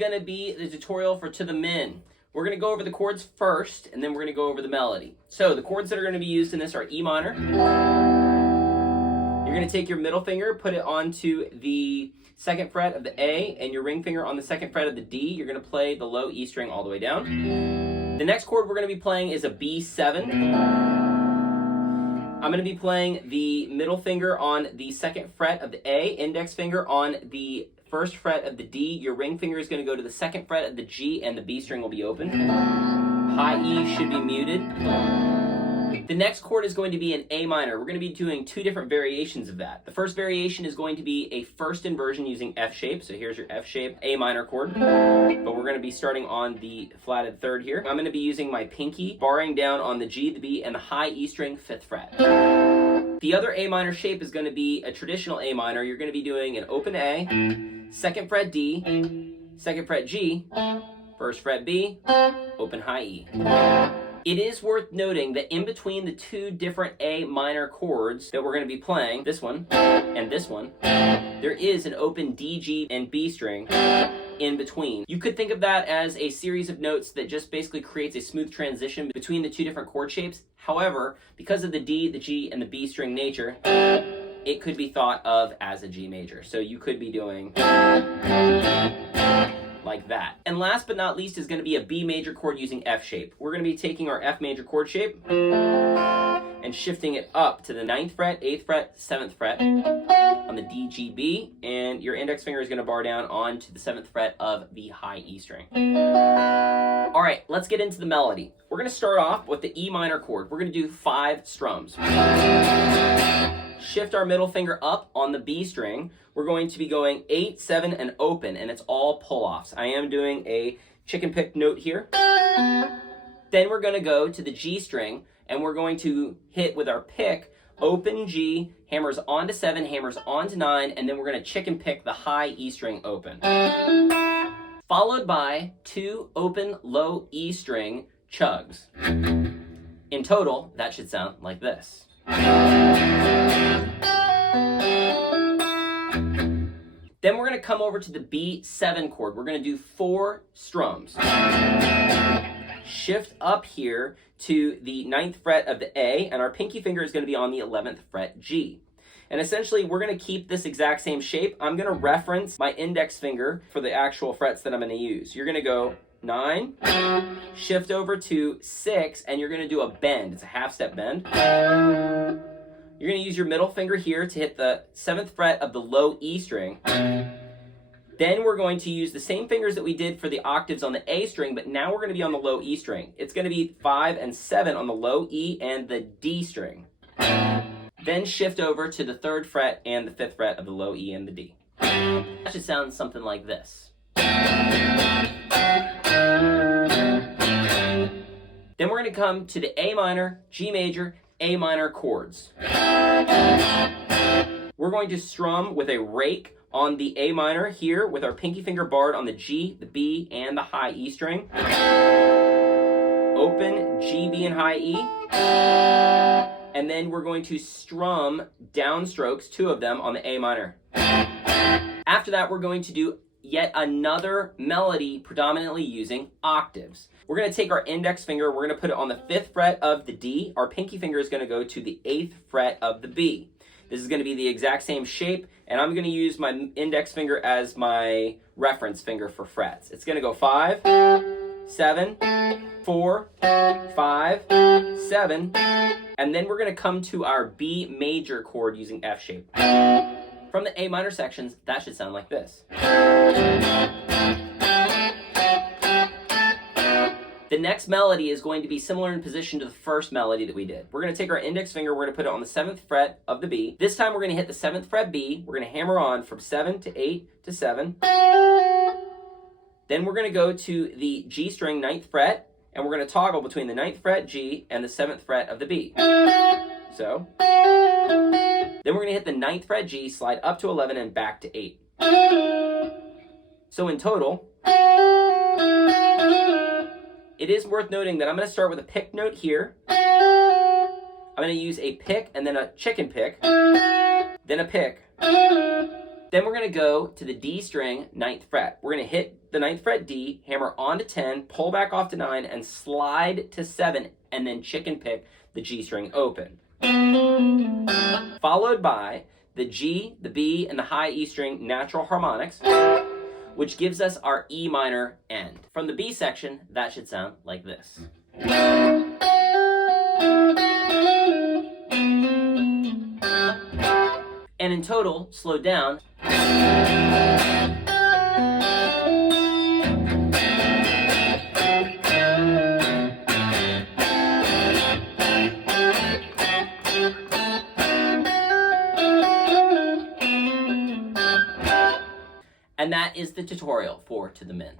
going to be the tutorial for To the Min. We're going to go over the chords first, and then we're going to go over the melody. So the chords that are going to be used in this are E minor. You're going to take your middle finger, put it onto the 2nd fret of the A, and your ring finger on the 2nd fret of the D. You're going to play the low E string all the way down. The next chord we're going to be playing is a B7. I'm going to be playing the middle finger on the 2nd fret of the A, index finger on the 1st fret of the D. Your ring finger is going to go to the 2nd fret of the G, and the B string will be open. High E should be muted. The next chord is going to be an A minor. We're going to be doing 2 different variations of that. The first variation is going to be a first inversion using F shape. So here's your F shape A minor chord. But we're going to be starting on the flatted 3rd here. I'm going to be using my pinky, barring down on the G, the B, and the high E string 5th fret. The other A minor shape is going to be a traditional A minor. You're going to be doing an open A, 2nd fret D, 2nd fret G, 1st fret B, open high E. It is worth noting that in between the 2 different A minor chords that we're going to be playing, this one and this one, there is an open D, G, and B string in between. You could think of that as a series of notes that just basically creates a smooth transition between the 2 different chord shapes. However, because of the D, the G, and the B string nature, it could be thought of as a G major. So you could be doing like that. And last but not least is going to be a B major chord using F shape. We're going to be taking our F major chord shape and shifting it up to the 9th fret, 8th fret, 7th fret on the D, G, B, and your index finger is going to bar down onto the 7th fret of the high E string. All right, let's get into the melody. We're going to start off with the E minor chord. We're going to do 5 strums. Shift our middle finger up on the B string. We're going to be going 8, 7, and open, and it's all pull-offs. I am doing a chicken pick note here. Then we're going to go to the G string, and we're going to hit with our pick, open G, hammers onto 7, hammers onto 9, and then we're going to chicken pick the high E string open. Followed by 2 open low E string chugs. In total, that should sound like this. Then we're going to come over to the B7 chord. We're going to do 4 strums. Shift up here to the 9th fret of the A, and our pinky finger is going to be on the 11th fret G. And essentially, we're going to keep this exact same shape. I'm going to reference my index finger for the actual frets that I'm going to use. You're going to go 9, shift over to 6, and you're going to do a bend. It's a half-step bend. You're going to use your middle finger here to hit the 7th fret of the low E string. Then we're going to use the same fingers that we did for the octaves on the A string, but now we're going to be on the low E string. It's going to be 5 and 7 on the low E and the D string. Then shift over to the 3rd fret and the 5th fret of the low E and the D. That should sound something like this. Then we're going to come to the A minor, G major, A minor chords. We're going to strum with a rake on the A minor here with our pinky finger barred on the G, the B, and the high E string. Open G, B, and high E. And then we're going to strum downstrokes, 2 of them on the A minor. After that, we're going to do yet another melody predominantly using octaves. We're going to take our index finger, we're going to put it on the 5th fret of the D. Our pinky finger is going to go to the 8th fret of the B. This is going to be the exact same shape, and I'm going to use my index finger as my reference finger for frets. It's going to go 5, 7, 4, 5, 7, and then we're going to come to our B major chord using F shape. From the A minor sections, that should sound like this. The next melody is going to be similar in position to the first melody that we did. We're going to take our index finger, we're going to put it on the 7th fret of the B. This time we're going to hit the 7th fret B. We're going to hammer on from 7 to 8 to 7. Then we're going to go to the G string 9th fret, and we're going to toggle between the 9th fret G and the 7th fret of the B. So, then we're going to hit the 9th fret G, slide up to 11 and back to 8. So in total, it is worth noting that I'm going to start with a pick note here. I'm going to use a pick and then a chicken pick, then a pick. Then we're going to go to the D string 9th fret. We're going to hit the 9th fret D, hammer onto 10, pull back off to 9, and slide to 7, and then chicken pick the G string open. Followed by the G, the B, and the high E string natural harmonics, which gives us our E minor end. From the B section, that should sound like this. And in total, slowed down, and that is the tutorial for To the Min.